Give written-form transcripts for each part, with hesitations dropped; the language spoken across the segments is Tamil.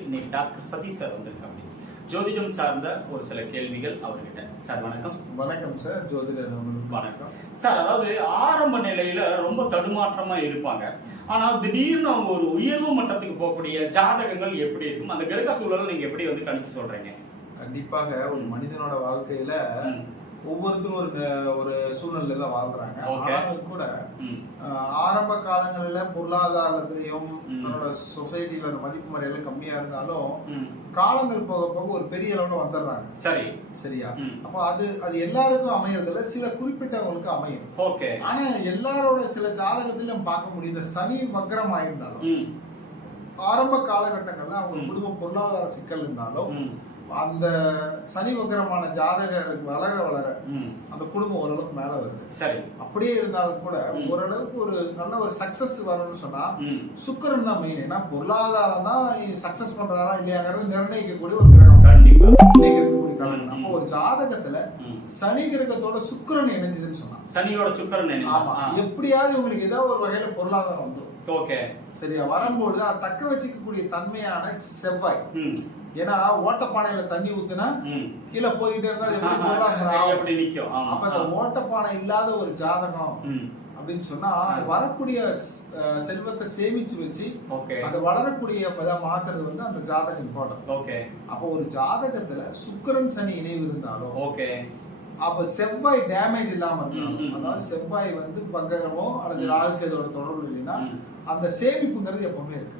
இன்னைக்கு டாக்டர் சதீஷ் சார் வந்திருக்காங்க. ஜோதிடம் சார்ந்த ஒரு சில கேள்விகள் அவர்கிட்ட. சார் வணக்கம். வணக்கம் சார். ஜோதிடம் வணக்கம் சார். அதாவது ஆரம்ப நிலையில ரொம்ப தடுமாற்றமா இருப்பாங்க. ஆனா திடீர்னு அவங்க ஒரு உயர்வு மட்டத்துக்கு போகக்கூடிய ஜாதகங்கள் எப்படி இருக்கும்? அந்த கிரக சூழலை நீங்க எப்படி வந்து கணிச்சு சொல்றீங்க? கண்டிப்பாக ஒரு மனிதனோட வாழ்க்கையில ஒவ்வொருத்தரும் ஒரு சூழ்நிலை தான் வாழ்றாங்க. ஆனாலும் கூட ஆரம்ப காலங்களில் பொருளாதாரத்திலையும் தன்னோட சொசைட்டில அந்த மதிப்பு மரியாதை கம்மியா இருந்தாலும் காலங்கள் போக போக ஒரு பெரிய அளவுல வந்துடுறாங்க. சரி, சரியா? அப்போ அது எல்லாருக்கும் அமையறதுல சில குறிப்பிட்டவங்களுக்கு அமையும். ஓகே. ஆனா எல்லாரோட சில ஜாதகத்திலும் பார்க்க முடியுது, சனி வக்ரம் ஆயிருந்தாலும் ஆரம்ப காலகட்டங்கள்ல அவங்க குடும்ப பொருளாதார சிக்கல் இருந்தாலும் அந்த சனி வக்ரமான ஜாதகர் வளர வளர அந்த குடும்பம் ஓரளவுக்கு மேல வருது. சரி. அப்படியே இருந்தாலும் கூட ஓரளவுக்கு ஒரு நல்ல ஒரு சக்சஸ் வரணும்னு சொன்னா சுக்கிரன் தான் மெயின். ஏன்னா பொருளாதாரம் தான் சக்சஸ் பண்றாரா இல்லையாங்கிறது நிர்ணயிக்கக்கூடிய ஒரு கிரகம். இருக்கக்கூடிய காலம். அப்போ ஒரு ஜாதகத்துல சனி கிரகத்தோட சுக்கிரன் இணைஞ்சதுன்னு சொன்னா, சனியோட சுக்கிரன், ஆமா, எப்படியாவது உங்களுக்கு ஏதாவது ஒரு வகையில பொருளாதாரம் வந்துடும். ஓகே, சரியா? வரும்போது அதை தக்க வச்சுக்கக்கூடிய தன்மையான செவ்வாய். ஏன்னா ஓட்டப்பானையில தண்ணி ஊத்துனா கீழே போயிட்டே இருந்தா எப்படி நிக்கும்? அப்ப இந்த ஓட்டப்பானை இல்லாத ஒரு ஜாதகம் அப்படின்னு சொன்னா வரக்கூடிய செல்வத்தை சேமிச்சு வச்சு அது வளரக்கூடிய மாத்துறது வந்து அந்த ஜாதகம் இம்பார்ட்டன்ட். ஓகே. அப்போ ஒரு ஜாதகத்துல சுக்கிரன் சனி இணைவு இருந்தாலும், ஓகே, அப்ப செவ்வாய் டேமேஜ் இல்லாம இருந்தாலும், அதாவது செவ்வாய் வந்து பங்கரமோ அல்லது ராகுக்கேதோட தொடர்பு இல்லைன்னா அந்த சேமிப்புங்கிறது எப்பவுமே இருக்கு.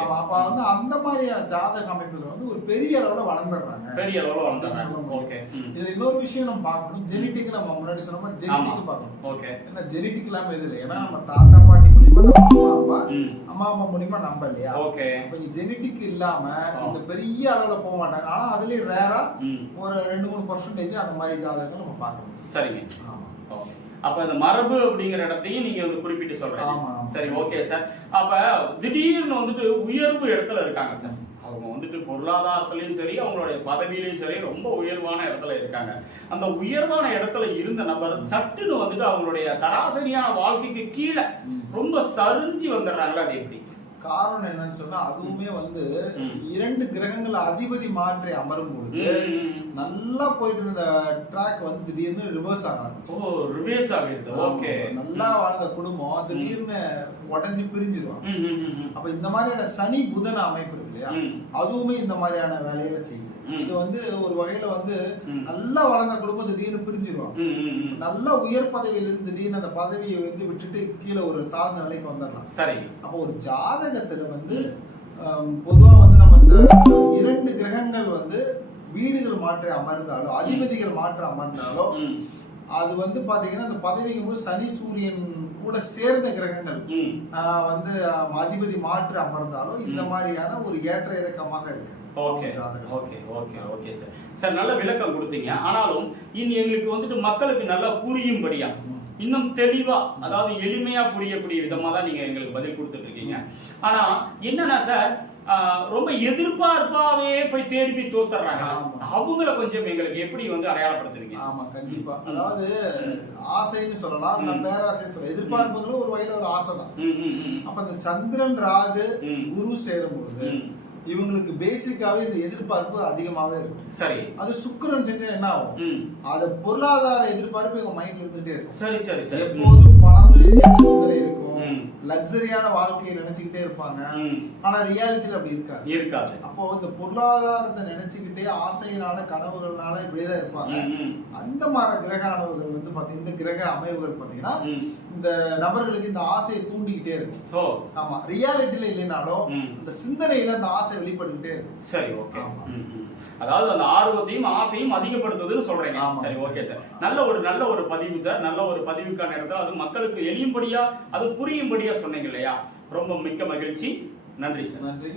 அப்ப வந்து அந்த மாதிரியான ஜாதக அமைப்புகள் வந்து ஒரு பெரிய அளவுல வளர்ந்துடுறாங்க. பெரிய அளவுல வளர்ந்துடுறாங்க. இதுல இன்னொரு விஷயம் நம்ம பார்க்கணும். ஜெனடிக் நம்ம முன்னாடி சொன்ன மாதிரி ஜெனடிக் பார்க்கணும். ஓகே. ஏன்னா ஜெனடிக் இல்லாம இது இல்லை. ஏன்னா நம்ம தாத்தா பாட்டி மூலியமா அம்மா அப்பா மூலியமா நம்ப இல்லையா? ஓகே. இப்ப ஜெனடிக் இல்லாம இந்த பெரிய அளவுல போக மாட்டாங்க. ஆனா அதுலயும் ரேரா ஒரு 2-3% அந்த மாதிரி ஜாதகங்கள் நம்ம பார்க்கணும். சரிங்க. ஓகே. அப்ப அந்த மரபு அப்படிங்கிற இடத்தையும் நீங்க வந்து குறிப்பிட்டு சொல்றீங்க. சரி, ஓகே சார். அப்ப திடீர்னு வந்துட்டு உயர்வு இடத்துல இருக்காங்க சார். அவங்க வந்துட்டு பொருளாதாரத்திலயும் சரி, அவங்களுடைய பதவியிலையும் சரி ரொம்ப உயர்வான இடத்துல இருக்காங்க. அந்த உயர்வான இடத்துல இருந்த நபர் சட்டுன்னு வந்துட்டு அவங்களுடைய சராசரியான வாழ்க்கைக்கு கீழே ரொம்ப சரிஞ்சு வந்துடுறாங்களா? அது எப்படி? காரணம் என்னன்னு சொன்னா, அதுவுமே வந்து 2 கிரகங்கள் அதிபதி மாற்றி அமரும் பொழுது நல்லா போயிட்டு இருந்த ட்ராக் வந்து திடீர்னு ரிவர்ஸ் ஆகும். ரிவர்ஸ் ஆகிடுது. ஓகே. நல்லா வாழ்ந்த குடும்பம் திடீர்னு உடஞ்சி பிரிஞ்சிருவாங்க. அப்ப இந்த மாதிரியான சனி புதன் அமைப்பு இருக்கு இல்லையா, அதுவுமே இந்த மாதிரியான வேலைகளை செய்யுது. இது வந்து ஒரு வகையில வந்து நல்லா வளர்ந்த குடும்பம் திடீர்னு பிரிஞ்சிருவாங்க. நல்ல உயர் பதவியில இருந்து திடீர்னு அந்த பதவியை வந்து விட்டுட்டு கீழே ஒரு தாழ்ந்த நிலைக்கு வந்துடலாம். சரி. அப்போ ஒரு ஜாதகத்துல வந்து பொதுவா வந்து நம்ம இந்த 2 கிரகங்கள் வந்து வீடுகள் மாற்றி அமர்ந்தாலோ அதிபதிகள் மாற்றி அமர்ந்தாலோ அது வந்து பாத்தீங்கன்னா அந்த பதவிக்கும் போது சனி சூரியன் கூட சேர்ந்த கிரகங்கள் வந்து அதிபதி மாற்றி அமர்ந்தாலும் இந்த மாதிரியான ஒரு ஏற்ற இறக்கமாக இருக்கு. Okay, okay, okay, okay sir. Sir, நல்ல விளக்கம் கொடுத்தீங்க. ஆனாலும் எங்களுக்கு வந்துட்டு மக்களுக்கு நல்லா புரியும்படியா, இன்னும் தெளிவா, அதாவது எளிமையா புரியக்கூடிய விதமா தான் நீங்க எங்களுக்கு பதில் கொடுத்துட்டு இருக்கீங்க. ஆனா என்னன்னா சார், ரொம்ப எதிர்பார்ப்பாவே போய் தேடி போய் தோத்துறாங்க. அவங்கள கொஞ்சம் எங்களுக்கு எப்படி வந்து அடையாளப்படுத்துறீங்க? ஆமா, கண்டிப்பா. அதாவது ஆசைன்னு சொல்லலாம், நான் பேராசைன்னு சொல்லலாம். எதிர்பார்ப்புகளும் ஒரு வகையில ஒரு ஆசை தான். அப்ப இந்த சந்திரன் ராகு குரு சேரும் பொழுது இவங்களுக்கு பேசிக்காவே இந்த எதிர்பார்ப்பு அதிகமாவே இருக்கும். சரி. அது சுக்கிரன் செஞ்சா என்ன ஆகும்? அது பொருளாதார எதிர்பார்ப்பு இவங்க மைண்ட்ல இருந்துட்டே இருக்கும். சரி, சரி, சரி. எப்போதும் பணம் ரீதியான சிந்தனை இருக்கும், லக்ஸரியான வாழ்க்கையை நினைச்சுக்கிட்டே இருப்பாங்க. ஆனா ரியாலிட்டியில அப்படி இருக்காது. அப்போ இந்த பொருளாதாரத்தை நினைச்சுக்கிட்டே ஆசையினால கனவுகள்னால இப்படியேதான் இருப்பாங்க. அந்த மாதிரி கிரக அளவுகள் வந்து பாத்தீங்கன்னா, இந்த கிரக அமைவுகள் பாத்தீங்கன்னா இந்த நபர்களுக்கு இந்த ஆசையை தூண்டிக்கிட்டே இருக்கும். ஆமா, ரியாலிட்டியில இல்லைனாலும் இந்த சிந்தனையில அந்த ஆசை வெளிப்பட்டுக்கிட்டே இருக்கும். சரி, ஓகே. அதாவது அந்த ஆர்வத்தையும் ஆசையும் அதிகப்படுத்துதுன்னு சொல்றீங்க. சரி, ஓகே சார். நல்ல ஒரு பதிவு சார். நல்ல ஒரு பதிவுக்கான இடத்துல அது மக்களுக்கு எளியும்படியா, அது புரியும்படியா சொன்னீங்க இல்லையா? ரொம்ப மிக்க மகிழ்ச்சி. நன்றி சார். நன்றி.